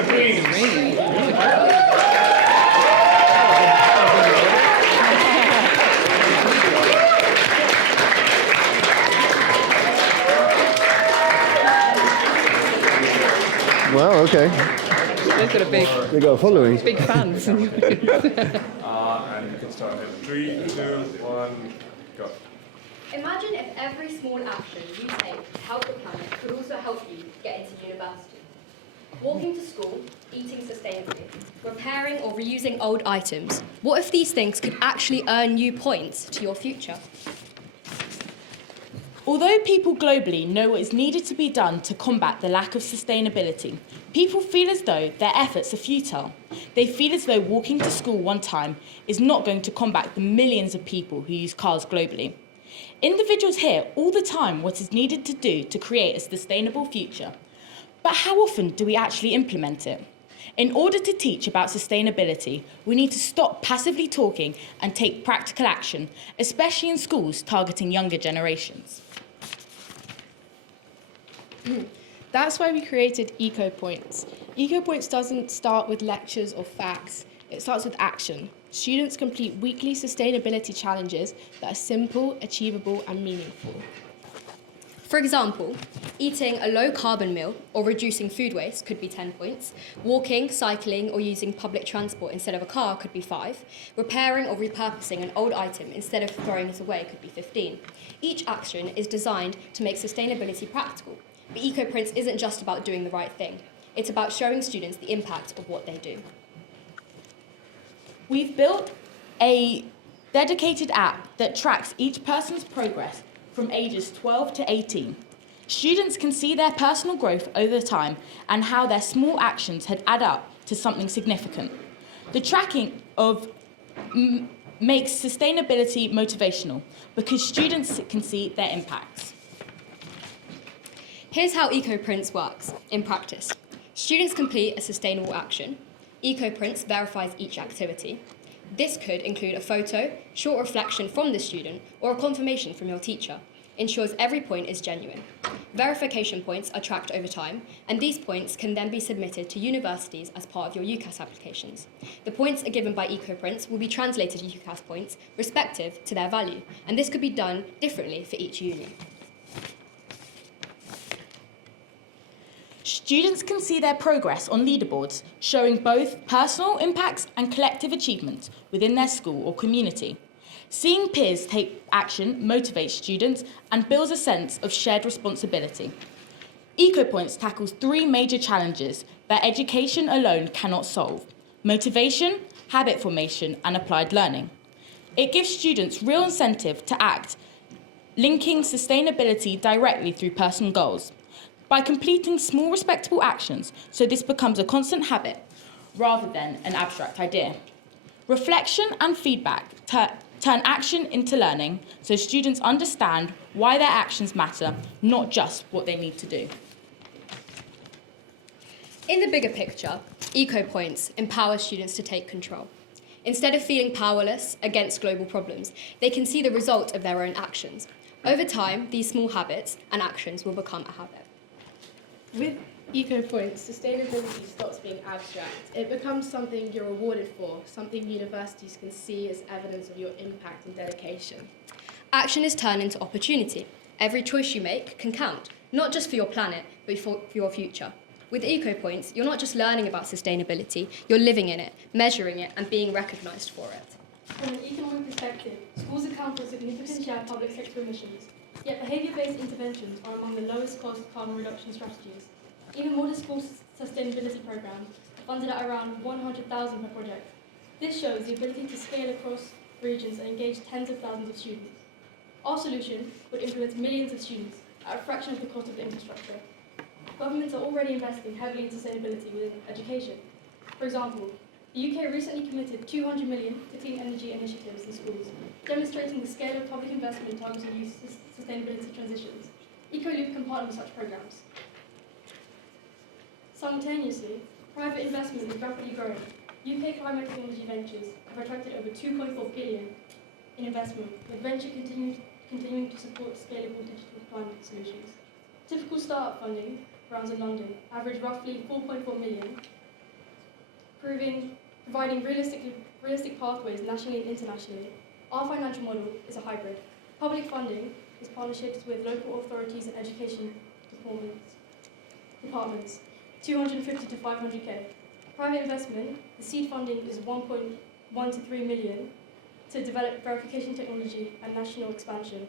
Supremes. Wow, okay. They've got a They got a following. big fans. And you can start in 3, 2, 1, go. Imagine if every small action you take to help the planet could also help you get into university. Walking to school, eating sustainably, repairing or reusing old items. What if these things could actually earn you points to your future? Although people globally know what is needed to be done to combat the lack of sustainability, people feel as though their efforts are futile. They feel as though walking to school one time is not going to combat the millions of people who use cars globally. Individuals hear all the time what is needed to do to create a sustainable future. But how often do we actually implement it? In order to teach about sustainability, we need to stop passively talking and take practical action, especially in schools targeting younger generations. That's why we created EcoPoints. EcoPoints doesn't start with lectures or facts, it starts with action. Students complete weekly sustainability challenges that are simple, achievable and meaningful. For example, eating a low-carbon meal or reducing food waste could be 10 points. Walking, cycling or using public transport instead of a car could be 5. Repairing or repurposing an old item instead of throwing it away could be 15. Each action is designed to make sustainability practical. But EcoPrints isn't just about doing the right thing. It's about showing students the impact of what they do. We've built a dedicated app that tracks each person's progress from ages 12 to 18. Students can see their personal growth over time and how their small actions had add up to something significant. The tracking of makes sustainability motivational because students can see their impacts. Here's how EcoPrints works in practice. Students complete a sustainable action. EcoPrints verifies each activity. This could include a photo, short reflection from the student, or a confirmation from your teacher. Ensures every point is genuine. Verification points are tracked over time, and these points can then be submitted to universities as part of your UCAS applications. The points are given by EcoPrints will be translated to UCAS points, respective to their value, and this could be done differently for each uni. Students can see their progress on leaderboards, showing both personal impacts and collective achievements within their school or community. Seeing peers take action motivates students and builds a sense of shared responsibility. EcoPoints tackles 3 major challenges that education alone cannot solve: motivation, habit formation, and applied learning. It gives students real incentive to act, linking sustainability directly through personal goals. By completing small respectable actions, so this becomes a constant habit rather than an abstract idea. Reflection and feedback turn action into learning, so students understand why their actions matter, not just what they need to do. In the bigger picture, EcoPoints empower students to take control. Instead of feeling powerless against global problems, they can see the result of their own actions. Over time, these small habits and actions will become a habit. With EcoPoints, sustainability stops being abstract. It becomes something you're rewarded for, something universities can see as evidence of your impact and dedication. Action is turned into opportunity. Every choice you make can count, not just for your planet, but for your future. With EcoPoints, you're not just learning about sustainability, you're living in it, measuring it, and being recognised for it. From an economic perspective, schools account for a significant share of public sector emissions, yet behaviour-based interventions are among the lowest cost carbon reduction strategies. Even modest school sustainability programmes are funded at around $100,000 per project. This shows the ability to scale across regions and engage tens of thousands of students. Our solution would influence millions of students at a fraction of the cost of the infrastructure. Governments are already investing heavily in sustainability within education. For example, the UK recently committed $200 million to clean energy initiatives in schools, demonstrating the scale of public investment in targeted youth sustainability transitions. EcoLoop can partner with such programmes. Simultaneously, private investment is rapidly growing. UK climate technology ventures have attracted over $2.4 billion in investment, with venture continuing to support scalable digital climate solutions. Typical startup funding rounds in London average roughly 4.4 million, providing realistic pathways nationally and internationally. Our financial model is a hybrid. Public funding is partnerships with local authorities and education departments, 250 to 500k. Private investment, the seed funding is 1.1 to 3 million to develop verification technology and national expansion.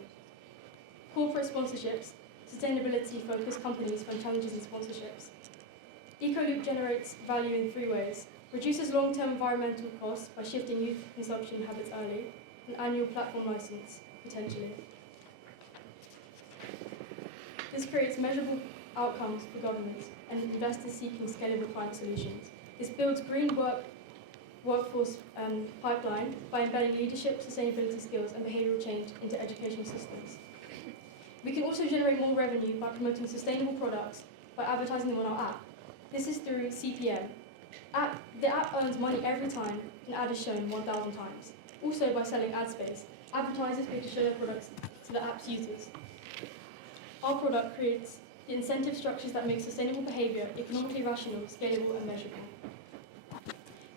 Corporate sponsorships, sustainability-focused companies fund challenges and sponsorships. EcoLoop generates value in 3 ways. Reduces long-term environmental costs by shifting youth consumption habits early, an annual platform license, potentially. This creates measurable outcomes for governments and investors seeking scalable climate solutions. This builds green workforce pipeline by embedding leadership, sustainability skills and behavioural change into education systems. We can also generate more revenue by promoting sustainable products by advertising them on our app. This is through CPM. The app earns money every time an ad is shown 1,000 times. Also by selling ad space, advertisers pay to show their products to the app's users. Our product creates the incentive structures that make sustainable behaviour economically rational, scalable and measurable.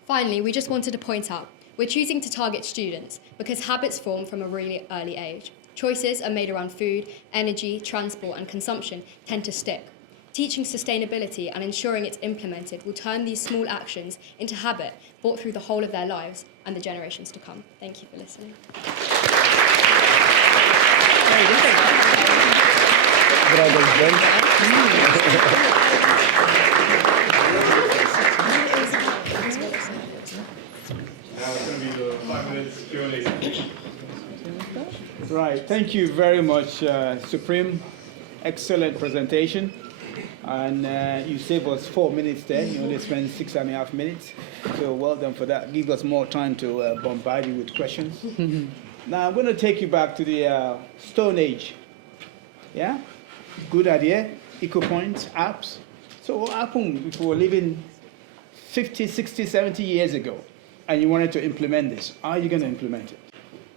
Finally, we just wanted to point out, we're choosing to target students because habits form from a really early age. Choices are made around food, energy, transport and consumption tend to stick. Teaching sustainability and ensuring it's implemented will turn these small actions into habit brought through the whole of their lives and the generations to come. Thank you for listening. Now it's going to be the 5 minutes Q&A session. Right, thank you very much, Supreme. Excellent presentation. And you saved us 4 minutes there. You only spent 6.5 minutes. So well done for that. Give us more time to bombard you with questions. Now I'm going to take you back to the Stone Age. Yeah? Good idea. EcoPoints, apps. So what happened if we were living 50, 60, 70 years ago and you wanted to implement this? How are you going to implement it?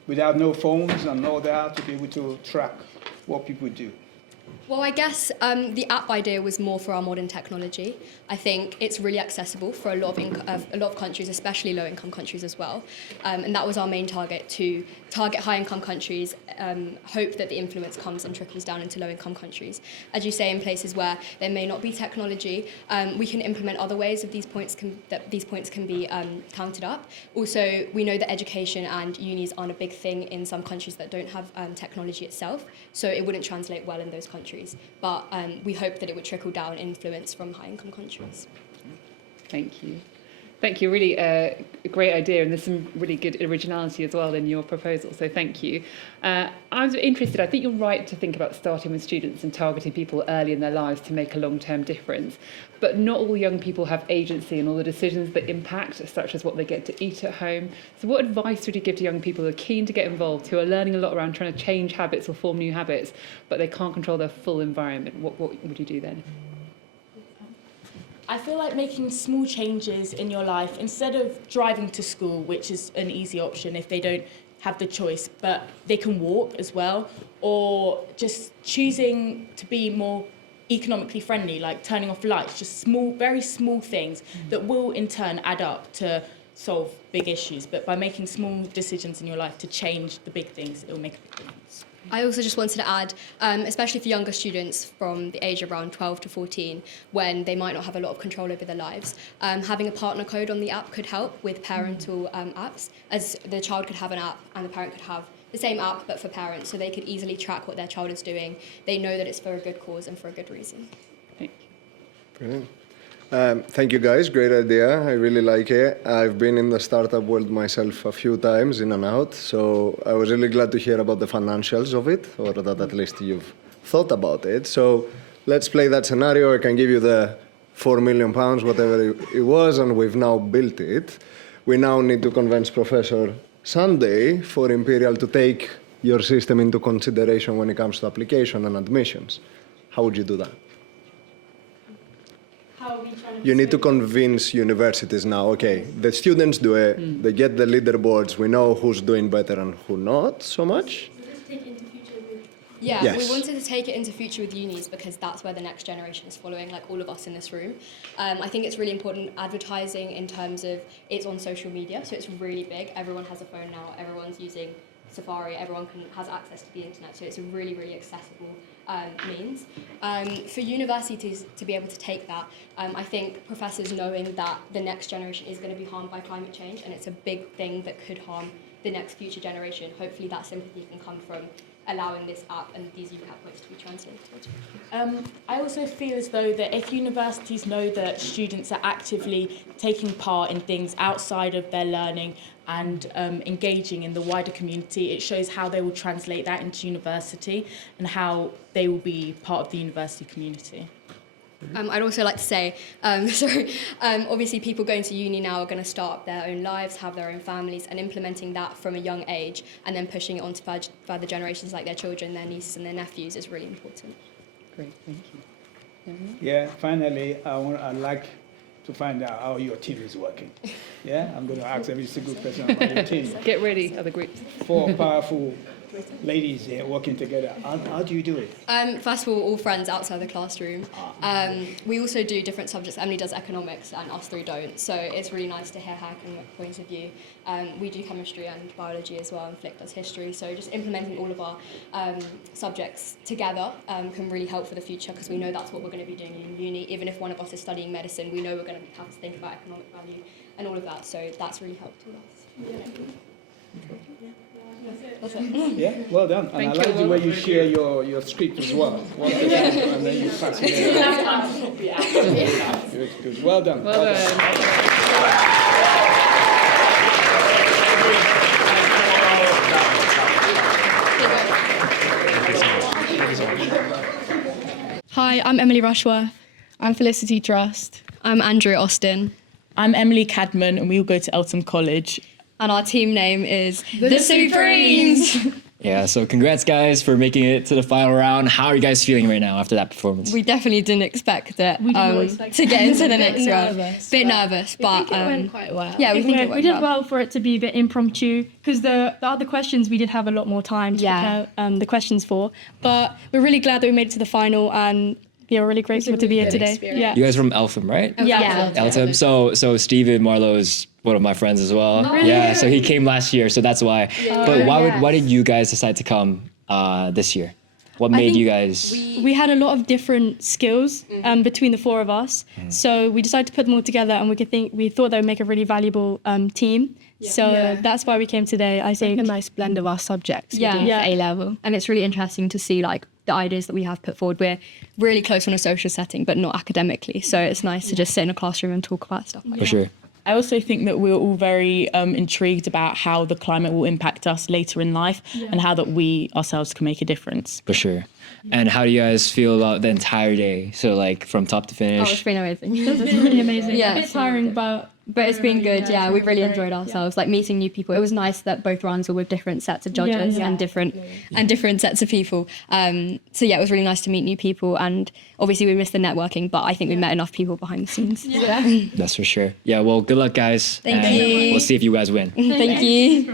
Without no phones and all that to be able to track what people do. Well, I guess the app idea was more for our modern technology. I think it's really accessible for a lot of countries, especially low-income countries as well. And that was our main target, to target high-income countries, hope that the influence comes and trickles down into low-income countries. As you say, in places where there may not be technology, we can implement other ways of these points can be counted up. Also, we know that education and unis aren't a big thing in some countries that don't have technology itself, so it wouldn't translate well in those countries. But we hope that it would trickle down influence from high-income countries. Thank you. Thank you. Really a great idea, and there's some really good originality as well in your proposal, so thank you. I was interested, I think you're right to think about starting with students and targeting people early in their lives to make a long-term difference, but not all young people have agency in all the decisions that impact, such as what they get to eat at home. So what advice would you give to young people who are keen to get involved, who are learning a lot around trying to change habits or form new habits, but they can't control their full environment? What would you do then? I feel like making small changes in your life, instead of driving to school, which is an easy option if they don't have the choice, but they can walk as well, or just choosing to be more economically friendly, like turning off lights, just small, very small things that will in turn add up to solve big issues. But by making small decisions in your life to change the big things, it will make a big difference. I also just wanted to add, especially for younger students from the age of around 12 to 14, when they might not have a lot of control over their lives, having a partner code on the app could help with parental apps, as the child could have an app and the parent could have the same app but for parents, so they could easily track what their child is doing. They know that it's for a good cause and for a good reason. Thank you. Brilliant. Thank you guys, great idea. I really like it. I've been in the startup world myself a few times, in and out, so I was really glad to hear about the financials of it, or that at least you've thought about it. So let's play that scenario. I can give you the £4 million, whatever it was, and we've now built it. We now need to convince Professor Sunday for Imperial to take your system into consideration when it comes to application and admissions. How would you do that? You need to convince universities now, okay, the students do it, they get the leaderboards, we know who's doing better and who not so much. So let's take into future with Yeah, Yes. we wanted to take it into future with unis because that's where the next generation is following, like all of us in this room. I think it's really important advertising in terms of it's on social media, so it's really big. Everyone has a phone now, everyone's using Safari, everyone has access to the internet, so it's a really, really accessible means. For universities to be able to take that, I think professors knowing that the next generation is going to be harmed by climate change and it's a big thing that could harm the next future generation, hopefully that sympathy can come from allowing this app and these UCAT points to be translated. I also feel as though that if universities know that students are actively taking part in things outside of their learning and engaging in the wider community, it shows how they will translate that into university and how they will be part of the university community. I'd also like to say, obviously people going to uni now are going to start up their own lives, have their own families, and implementing that from a young age and then pushing it on to further generations like their children, their nieces and their nephews is really important. Great, thank you. Yeah, finally, I'd like to find out how your team is working. Yeah, I'm going to ask every single person about your team. Get ready, other groups. 4 powerful ladies here working together. How do you do it? First of all friends outside the classroom. We also do different subjects. Emily does economics and us three don't, so it's really nice to hear her economic points of view. We do chemistry and biology as well, and Flick does history, so just implementing all of our subjects together can really help for the future because we know that's what we're going to be doing in uni. Even if one of us is studying medicine, we know we're going to have to think about economic value and all of that, so that's really helped with us. That's it. Yeah, well done. And Thank I like you. the way you share your script as well. One person, and then you pass it on. Good. Well done. Well done. Hi, I'm Emily Rushworth. I'm Felicity Trust. I'm Andrea Austin. I'm Emily Cadman and we all go to Eltham College. And our team name is The Supremes! Yeah, so congrats guys for making it to the final round. How are you guys feeling right now after that performance? We definitely didn't expect it to get into the next round. Bit nervous, but it went quite well. yeah, we think it went we did well. well for it to be a bit impromptu because the other questions we did have a lot more time to prepare the questions for. But we're really glad that we made it to the final and yeah, we're really grateful to be here today. Yeah. You guys are from Eltham, right? Yeah. Eltham. So Steven Marlowe is one of my friends as well. Yeah, so he came last year, so that's why. But why did you guys decide to come this year? What made you guys? We had a lot of different skills between the four of us, so we decided to put them all together, and we thought they would make a really valuable team. So that's why we came today. I think a nice blend of our subjects. Yeah. A level. And it's really interesting to see like the ideas that we have put forward. We're really close on a social setting, but not academically. So it's nice to just sit in a classroom and talk about stuff like For sure. I also think that we're all very intrigued about how the climate will impact us later in life and how that we ourselves can make a difference. For sure. And how do you guys feel about the entire day? So like from top to that. Oh, finish? it's been amazing. it's really amazing. Yeah. A bit tiring, but But it's been good, yeah. We've really enjoyed ourselves, like meeting new people. It was nice that both rounds were with different sets of judges and different sets of people. So yeah, it was really nice to meet new people, and obviously we missed the networking, but I think we met enough people behind the scenes. That's for sure. Yeah, well, good luck, guys. Thank and you. We'll see if you guys win. Thank you.